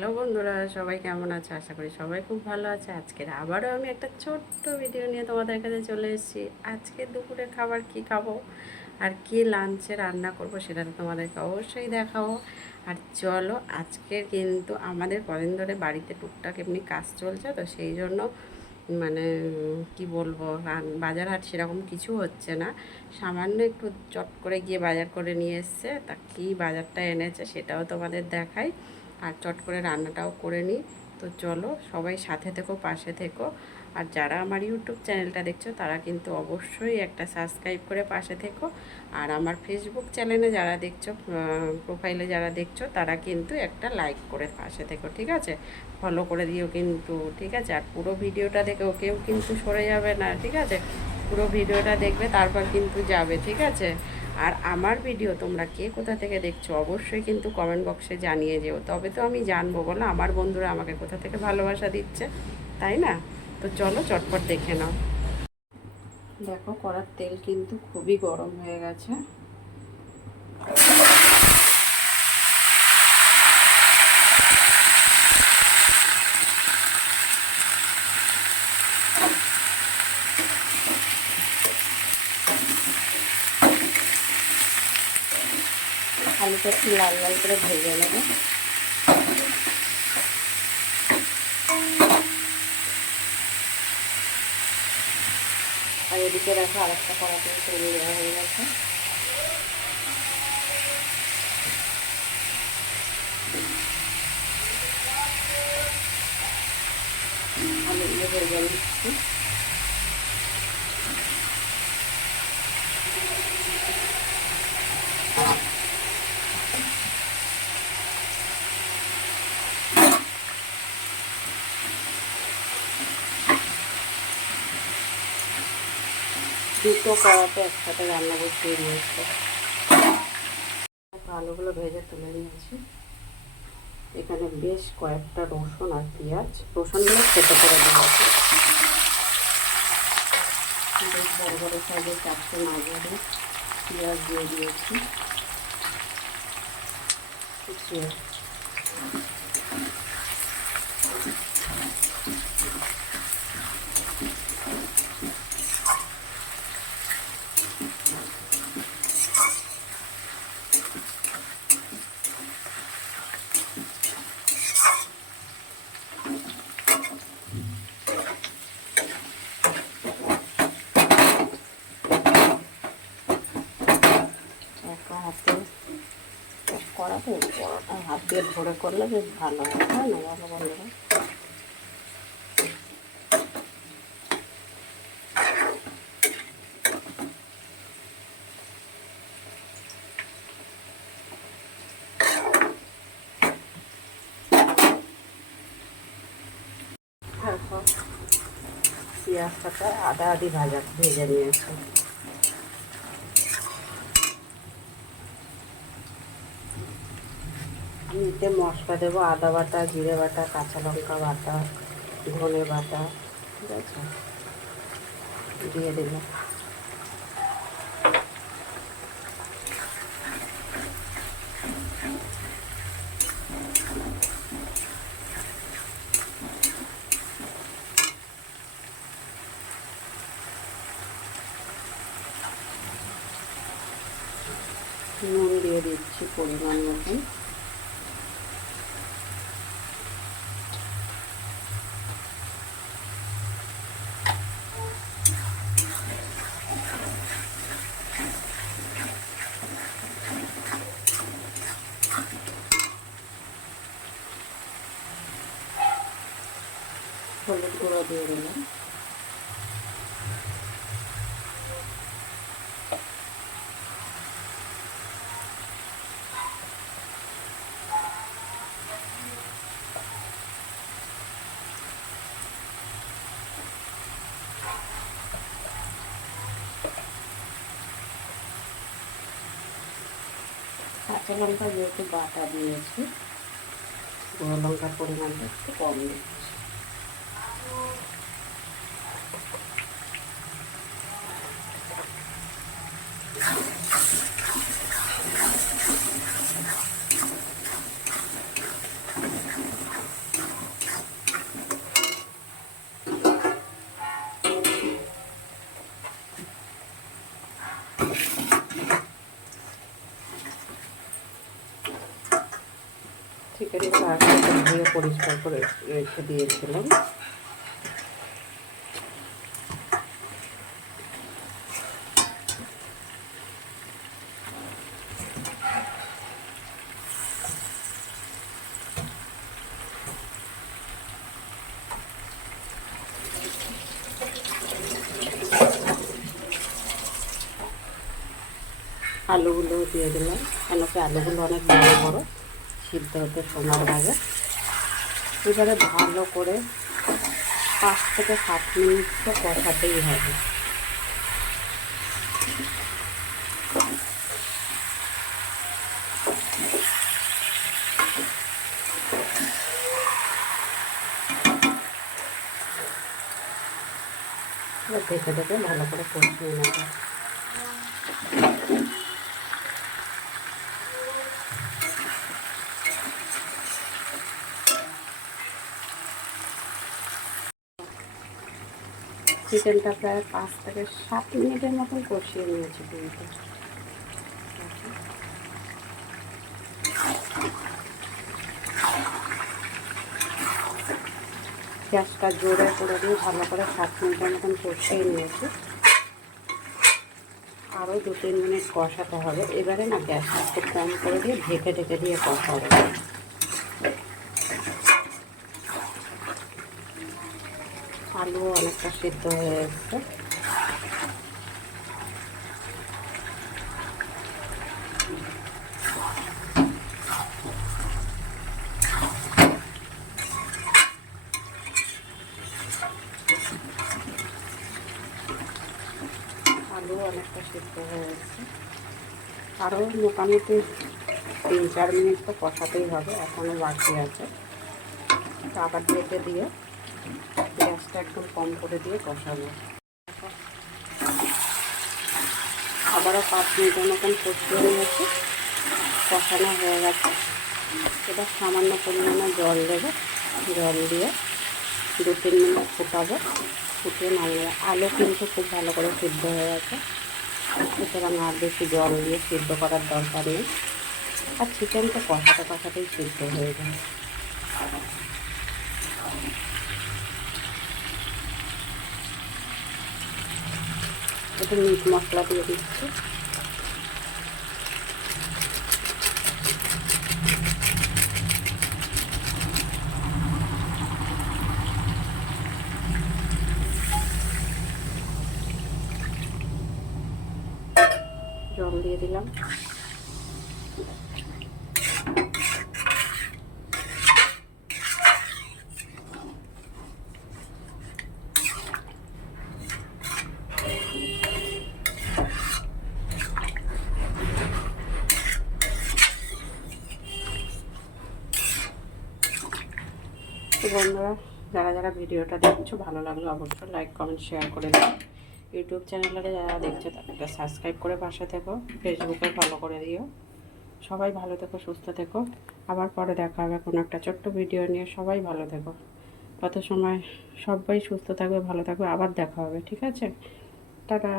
Hello বন্ধুরা, সবাই কেমন আছে? আশা করি সবাই খুব ভালো আছে। আজকের আবারও আমি একটা ছোট্ট ভিডিও নিয়ে তোমাদের কাছে চলে এসেছি। আজকে দুপুরে খাবার কি খাবো আর কি লাঞ্চে রান্না করব সেটা তো তোমাদেরকে অবশ্যই দেখাবো। আর চলো, আজকের কিন্তু আমাদের কদিন ধরে বাড়িতে টুকটাক এমনি কাজ চলছে, তো সেই জন্য মানে কি বলবো, বাজার হাট সেরকম কিছু হচ্ছে না। সামান্য একটু চট করে গিয়ে বাজার করে নিয়ে এসছে, তা কী বাজারটা এনেছে সেটাও তোমাদের দেখাই। আর চট করে রান্নাটাও করে নিই। তো চলো, সবাই সাথে থেকো, পাশে থেকো। আর যারা আমার ইউটিউব চ্যানেলটা দেখছো তারা কিন্তু অবশ্যই একটা সাবস্ক্রাইব করে পাশে থেকো। আর আমার ফেসবুক চ্যানেলে যারা দেখছো, প্রোফাইলে যারা দেখছো তারা কিন্তু একটা লাইক করে পাশে থেকো, ঠিক আছে? ফলো করে দিও কিন্তু, ঠিক আছে? আর পুরো ভিডিওটা দেখেও কেউ কিন্তু সরে যাবে না, ঠিক আছে? পুরো ভিডিওটা দেখবে, তারপর কিন্তু যাবে, ঠিক আছে? আর আমার ভিডিও তোমরা কে কোথা থেকে দেখছো অবশ্যই কিন্তু কমেন্ট বক্সে জানিয়ে যেও, তবে তো আমি জানবো বলো আমার বন্ধুরা আমাকে কোথা থেকে ভালোবাসা দিচ্ছে, তাই না? তো চলো চটপট দেখে নাও। দেখো, কড়ার তেল কিন্তু খুবই গরম হয়ে গেছে। আলুটা একটু লাল লাল করে ভেজে নেবে। আর এদিকে দেখো, আরেকটা কড়াতে তেল দেওয়া হয়ে গেছে। আলুগুলো ভেজে নিচ্ছি। দুটো কড়াতে একসাথে রান্না বসিয়ে দিয়েছি। আলুগুলো ভেজে তুলে নিয়েছি। এখানে বেশ কয়েকটা রসুন আর পেঁয়াজ, রসুনগুলো কেটে করে দিয়েছি। বেশ বড় বড় সাইজের 4টে মাঝারি পেঁয়াজ দিয়ে দিয়েছি। একা হাতে করাতে বড়টা হাত দিয়ে ধরে করলে বেশ ভালো হয়, তাই না ভালো বন্ধুরা? তারপর পেঁয়াজটাকে আদা আদি ভেজে নিয়েছি। আমি এতে মশলা দেবো আদা বাটা, জিরে বাটা, কাঁচা লঙ্কা বাটা, ধনে বাটা, ঠিক আছে? দিয়ে দিলাম। নুন দিয়ে দিচ্ছি পরিমাণ মতন। হলুদ গুঁড়ো দিয়ে দিলাম। কাঁচা লঙ্কা যেহেতু বাটা দিয়েছি, গুঁড়ো লঙ্কার পরিমাণটা একটু কম দিচ্ছি। কিন্তু আগে ধুয়ে পরিষ্কার করে রেখে দিয়েছিলাম। আলুগুলো দিয়ে দিলাম, কেন কি আলুগুলো অনেক বড় বড়, সিদ্ধ হতে সময় লাগে। এবারে ভালো করে 5 থেকে 7 মিনিট তো কষাতেই হবে। দেখে দেখে ভালো করে কষিয়ে নেব। চিকেনটা প্রায় 5 থেকে 7 মিনিটের মতন কষিয়ে নিয়েছি কিন্তু। গ্যাসটা জোরে করে দিয়ে ভালো করে 7 মিনিটের মতন কষিয়ে নিয়েছি। আরও 2-3 মিনিট কষাতে হবে। এবারে না গ্যাসটা একটু কম করে দিয়ে ঢেকে ঢেকে দিয়ে কষাবো। আলু অনেকটা সিদ্ধ হয়ে এসছে। আলু অনেকটা সিদ্ধ হয়ে এসছে। আরও মোটামুটি 3-4 মিনিট তো কষাতেই হবে, এখনও বাকি আছে। আবার ঢেকে দিয়ে গ্যাসটা একদম কম করে দিয়ে কষাবো। আবারও 5 মিনিটের মতন কষিয়ে নিয়েছি, কষানো হয়ে গেছে। এবার সামান্য পরিমাণে জল দেবো, জল দিয়ে 2-3 মিনিট ফুটাবো, ফুটিয়ে নামিয়ে। আলু কিন্তু খুব ভালো করে সিদ্ধ হয়ে গেছে, সুতরাং আর বেশি জল দিয়ে সিদ্ধ করার দরকার নেই। আর চিকেন তো কষাতে কষাতেই সিদ্ধ হয়ে যায়। একটু মিট মশলা দিয়ে দিচ্ছি। জল দিয়ে দিলাম। তো বন্ধুরা, যারা যারা ভিডিওটা দেখছো ভালো লাগলে অবশ্যই লাইক কমেন্ট শেয়ার করে দিও। ইউটিউব চ্যানেলে যারা দেখছো তাদেরকে সাবস্ক্রাইব করে পাশে থেকো, ফেসবুকে ফলো করে দিও। সবাই ভালো থেকো, সুস্থ থেকো। আবার পরে দেখা হবে কোনো একটা ছোট্ট ভিডিও নিয়ে। সবাই ভালো থেকো, তত সময় সবাই সুস্থ থাকবে, ভালো থাকবে। আবার দেখা হবে, ঠিক আছে? টাটা।